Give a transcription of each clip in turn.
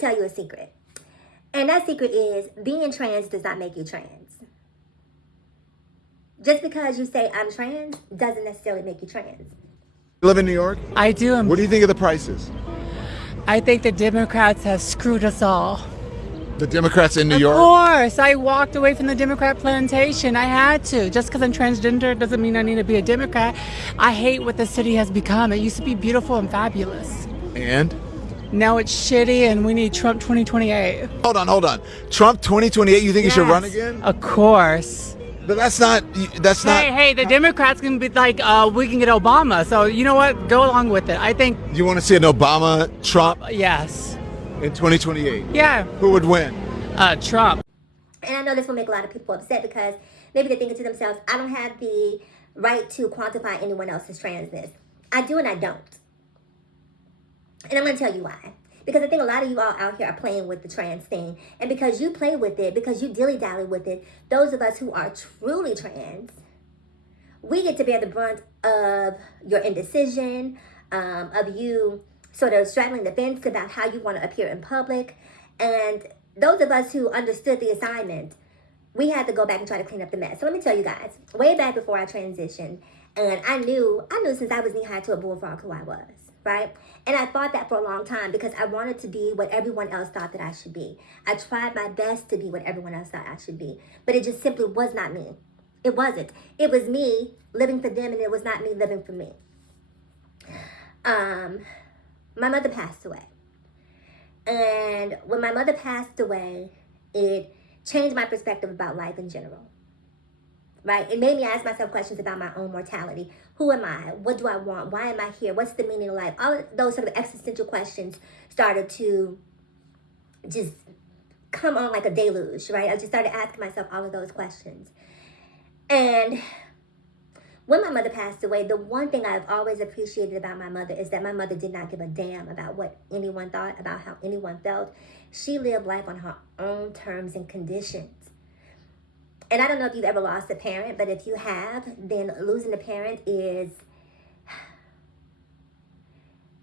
tell you a secret. And that secret is being trans does not make you trans. Just because you say I'm trans doesn't necessarily make you trans. You live in New York? I do. What do you think of the prices? I think the Democrats have screwed us all. The Democrats in New Of York? course, I walked away from the Democrat plantation. I had to. Just because I'm transgender doesn't mean I need to be a Democrat. I hate what the city has become. It used to be beautiful and fabulous. And? Now it's shitty and we need Trump 2028. Hold on. Trump 2028, you think he should run Yes, again? Of course. But that's not. Hey, the Democrats can be like, we can get Obama. So you know what? Go along with it. I think, You want to see an Obama Trump yes. in 2028? Yeah, Who would win? Trump. And I know this will make a lot of people upset because maybe they're thinking to themselves, I don't have the right to quantify anyone else's transness. I do and I don't. And I'm going to tell you why. Because I think a lot of you all out here are playing with the trans thing. And because you play with it, because you dilly-dally with it, those of us who are truly trans, we get to bear the brunt of your indecision, of you sort of straddling the fence about how you want to appear in public. And those of us who understood the assignment, we had to go back and try to clean up the mess. So let me tell you guys, way back before I transitioned, and I knew since I was knee-high to a bullfrog who I was, right? And I thought that for a long time because I wanted to be what everyone else thought that I should be. I tried my best to be what everyone else thought I should be, but it just simply was not me. It wasn't. It was me living for them, and it was not me living for me. My mother passed away. And when my mother passed away, it changed my perspective about life in general. Right? It made me ask myself questions about my own mortality. Who am I? What do I want? Why am I here? What's the meaning of life? All of those sort of existential questions started to just come on like a deluge, right? I just started asking myself all of those questions. And when my mother passed away, the one thing I've always appreciated about my mother is that my mother did not give a damn about what anyone thought, about how anyone felt. She lived life on her own terms and conditions. And I don't know if you've ever lost a parent, but if you have, then losing a parent is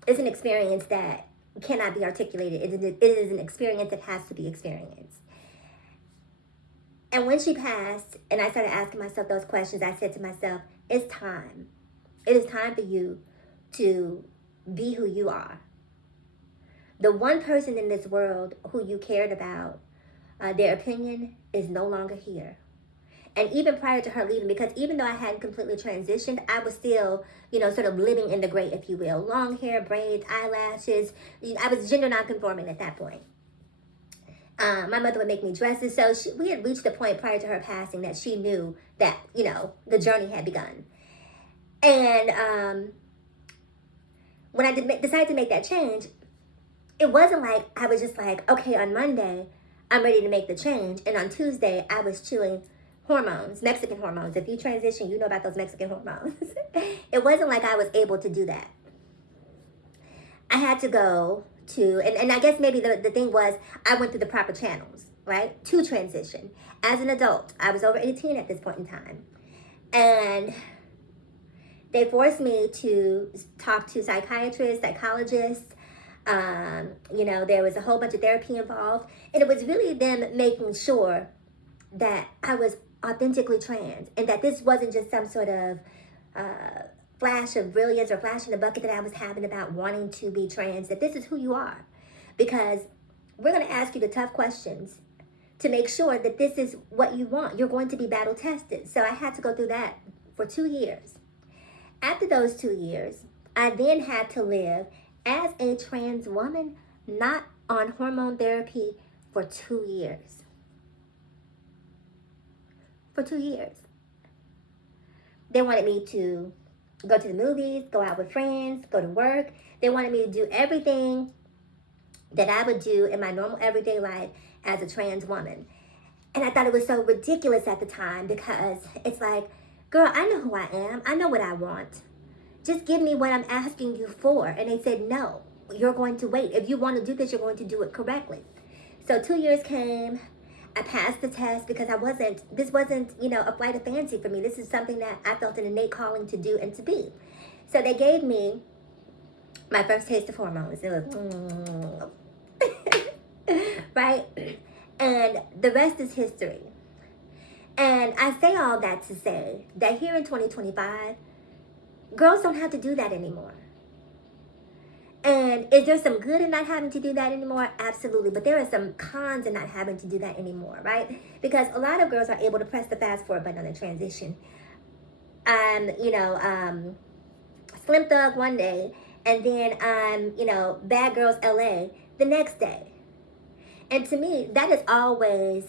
an experience that cannot be articulated. It is an experience that has to be experienced. And when she passed, and I started asking myself those questions, I said to myself, it's time. It is time for you to be who you are. The one person in this world who you cared about, their opinion is no longer here. And even prior to her leaving, because even though I hadn't completely transitioned, I was still, sort of living in the gray, if you will. Long hair, braids, eyelashes. I was gender nonconforming at that point. My mother would make me dresses. So we had reached a point prior to her passing that she knew that, the journey had begun. And when I decided to make that change, it wasn't like I was just like, okay, on Monday, I'm ready to make the change. And on Tuesday, I was chewing hormones, Mexican hormones. If you transition, you know about those Mexican hormones. It wasn't like I was able to do that. I had to go to, and I guess maybe the thing was I went through the proper channels, right, to transition. As an adult, I was over 18 at this point in time. And they forced me to talk to psychiatrists, psychologists. There was a whole bunch of therapy involved. And it was really them making sure that I was authentically trans and that this wasn't just some sort of flash of brilliance or flash in the bucket that I was having about wanting to be trans, that this is who you are. Because we're going to ask you the tough questions to make sure that this is what you want. You're going to be battle tested. So I had to go through that for 2 years. After those 2 years, I then had to live as a trans woman, not on hormone therapy, for 2 years. For 2 years. They wanted me to go to the movies, go out with friends, go to work. They wanted me to do everything that I would do in my normal everyday life as a trans woman. And I thought it was so ridiculous at the time because it's like, girl, I know who I am. I know what I want. Just give me what I'm asking you for. And they said, no, you're going to wait. If you want to do this, you're going to do it correctly. So 2 years came. I passed the test because this wasn't, a flight of fancy for me. This is something that I felt an innate calling to do and to be. So they gave me my first taste of hormones. It was, right? And the rest is history. And I say all that to say that here in 2025, girls don't have to do that anymore. And is there some good in not having to do that anymore? Absolutely. But there are some cons in not having to do that anymore, right? Because a lot of girls are able to press the fast forward button on the transition. Slim Thug one day, and then Bad Girls LA the next day. And to me, that is always,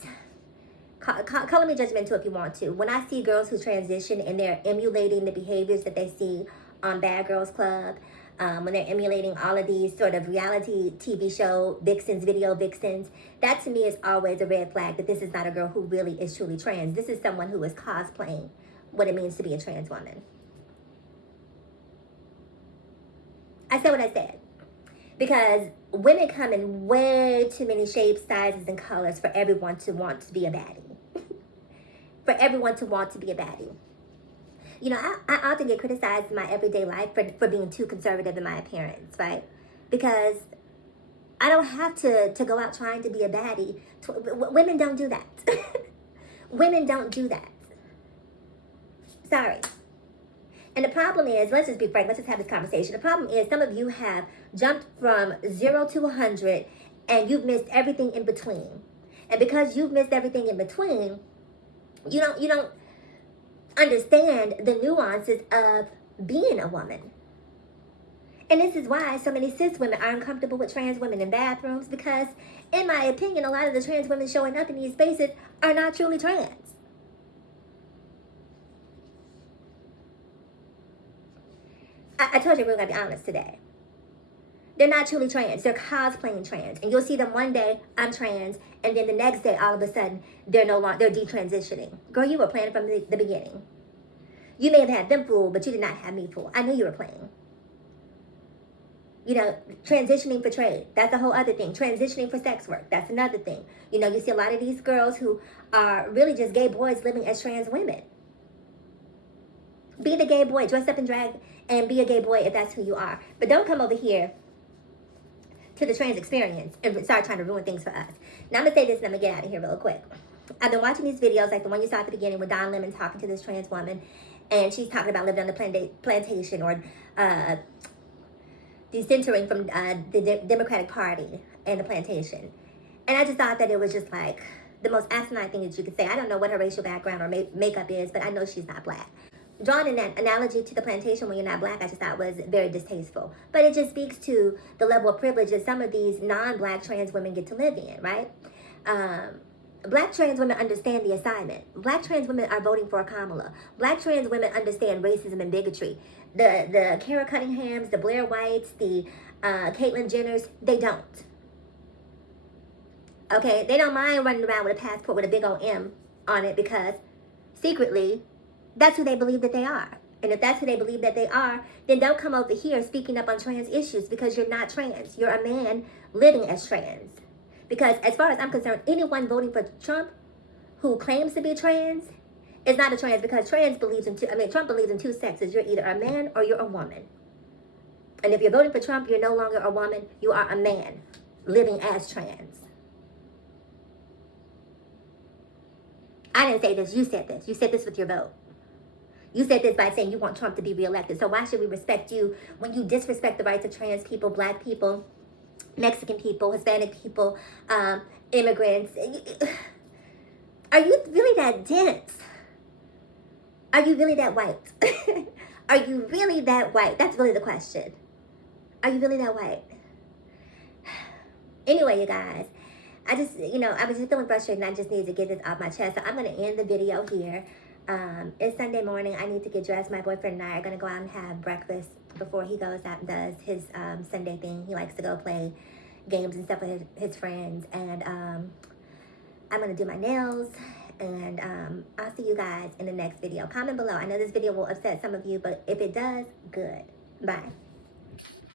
call me judgmental if you want to. When I see girls who transition and they're emulating the behaviors that they see on Bad Girls Club, when they're emulating all of these sort of reality TV show vixens, video vixens, that to me is always a red flag that this is not a girl who really is truly trans. This is someone who is cosplaying what it means to be a trans woman. I said what I said. Because women come in way too many shapes, sizes, and colors for everyone to want to be a baddie. For everyone to want to be a baddie. You know, I often get criticized in my everyday life for being too conservative in my appearance, right? Because I don't have to go out trying to be a baddie. Women don't do that. Women don't do that. Sorry. And the problem is, let's just be frank, let's just have this conversation. The problem is some of you have jumped from 0 to 100 and you've missed everything in between. And because you've missed everything in between, you don't understand the nuances of being a woman. And this is why so many cis women are uncomfortable with trans women in bathrooms, because in my opinion, a lot of the trans women showing up in these spaces are not truly trans. I told you we were going to be honest today. They're not truly trans. They're cosplaying trans. And you'll see them one day, I'm trans, and then the next day, all of a sudden, they're detransitioning. Girl, you were playing from the beginning. You may have had them fooled, but you did not have me fooled. I knew you were playing. You know, transitioning for trade, that's a whole other thing. Transitioning for sex work, that's another thing. You know, you see a lot of these girls who are really just gay boys living as trans women. Be the gay boy, dress up in drag, and be a gay boy if that's who you are. But don't come over here to the trans experience and start trying to ruin things for us. Now I'm going to say this and I'm going to get out of here real quick. I've been watching these videos like the one you saw at the beginning with Don Lemon talking to this trans woman, and she's talking about living on the plantation or decentering from the Democratic Party and the plantation. And I just thought that it was just like the most asinine thing that you could say. I don't know what her racial background or makeup is, but I know she's not black. Drawing an analogy to the plantation when you're not black, I just thought was very distasteful. But it just speaks to the level of privilege that some of these non-black trans women get to live in, right? Black trans women understand the assignment. Black trans women are voting for a Kamala. Black trans women understand racism and bigotry. The Kara Cunninghams, the Blair Whites, the Caitlyn Jenners, they don't. Okay, they don't mind running around with a passport with a big old M on it because secretly, that's who they believe that they are. And if that's who they believe that they are, then don't come over here speaking up on trans issues because you're not trans. You're a man living as trans. Because as far as I'm concerned, anyone voting for Trump who claims to be trans is not a trans, because Trump believes in two sexes. You're either a man or you're a woman. And if you're voting for Trump, you're no longer a woman. You are a man living as trans. I didn't say this. You said this. You said this with your vote. You said this by saying you want Trump to be reelected. So why should we respect you when you disrespect the rights of trans people, black people, Mexican people, Hispanic people, immigrants? Are you really that dense? Are you really that white? Are you really that white? That's really the question. Are you really that white? Anyway, you guys, I was just feeling frustrated and I just needed to get this off my chest. So I'm going to end the video here. It's Sunday morning. I need to get dressed. My boyfriend and I are going to go out and have breakfast before he goes out and does his Sunday thing. He likes to go play games and stuff with his friends. And I'm going to do my nails. And I'll see you guys in the next video. Comment below. I know this video will upset some of you, but if it does, good. Bye.